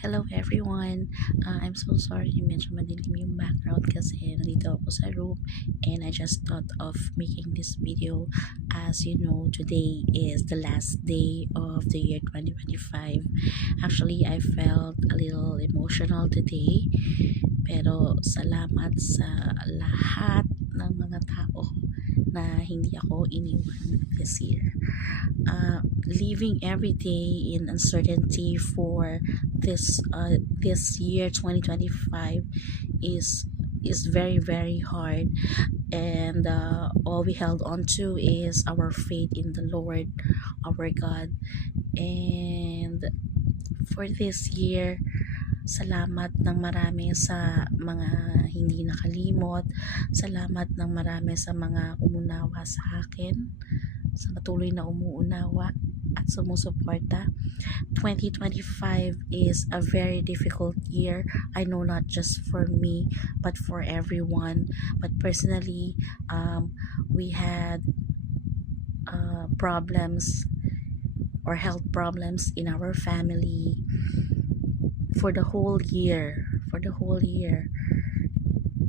Hello everyone. I'm so sorry medyo madilim yung background kasi nandito ako sa room and I just thought of making this video. As you know, today is the last day of the year 2025. Actually, I felt a little emotional today, pero salamat sa lahat ng mga tao na hindi ako iniwan this year. Living every day in uncertainty for this year 2025 is very hard, and all we held on to is our faith in the Lord, our God. And for this year, salamat ng marami sa mga hindi nakalimot, salamat ng marami sa mga umunawa sa akin, sa patuloy na umuunawa at sumusuporta. 2025 is a very difficult year. I know not just for me, but for everyone. But personally, we had problems or health problems in our family for the whole year.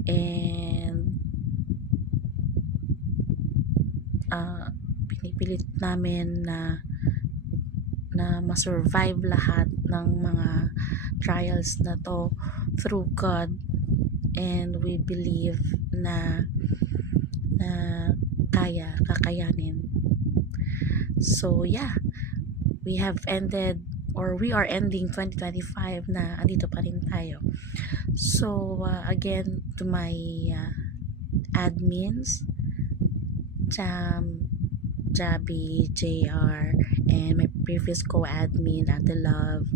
And pinipilit namin na ma-survive lahat ng mga trials na to through God, and we believe na kakayanin. So yeah, we have ended, or we are ending 2025 na andito pa rin tayo. So again, to my admins, Jam, Jabi, JR, and my previous co-admin, Ate Love.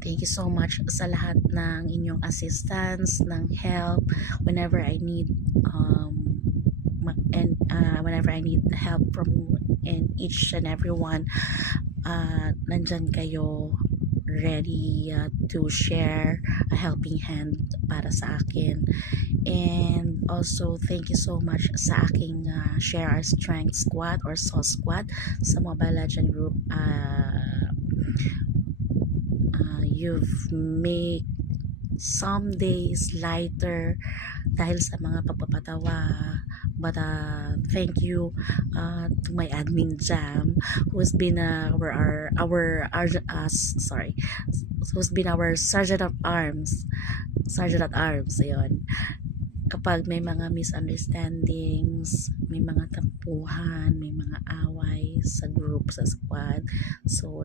Thank you so much sa lahat ng inyong assistance, ng help whenever I need whenever I need help from each and everyone. Nandyan kayo, ready to share a helping hand para sa akin. And also, thank you so much sa aking Share Our Strength Squad or SOS Squad sa Mobile Legend Group. You've made some days lighter dahil sa mga pagpapatawa. But thank you to my admin Jam, who's been who's been our sergeant at arms. Ayun. Kapag may mga misunderstandings, may mga tampuhan, may mga away sa group, sa squad, so